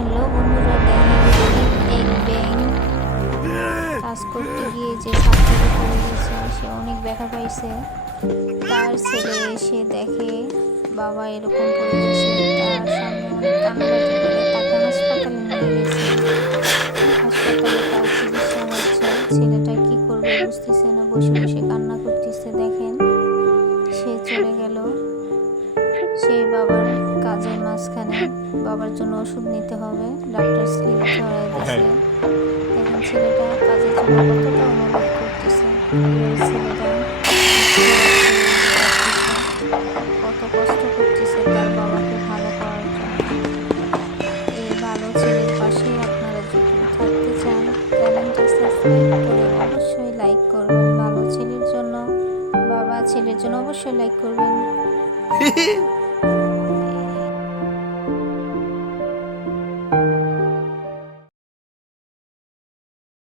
Hello বন্ধুরা, দেখেন এক ব্যাঙ কাজ করতে গিয়ে যে ছাদ থেকে পড়ে গেছে, সে অনেক ব্যথা পাইছে। তার ছেলে এসে দেখে বাবা এরকম পড়ে গেছে, তার সামনে অনেক কান্নাকাটি করে তাকে হাসপাতালে নিয়ে গেছে। হাসপাতালে তার চিকিৎসা হচ্ছে। ছেলেটা কি করবে বুঝতেছে না, বসে বসে কান্না করতেছে। দেখেন সে চলে গেল। সে বাবার কাজের মাঝখানে বাবার জন্য ওষুধ নিতে হবে, ডাক্তার স্লিপ ধরাই দিছে। দেখেন ছেলেটা কাজের জন্য কতটা অনুরোধ করতেছে, ছেলেটা কত কষ্ট করে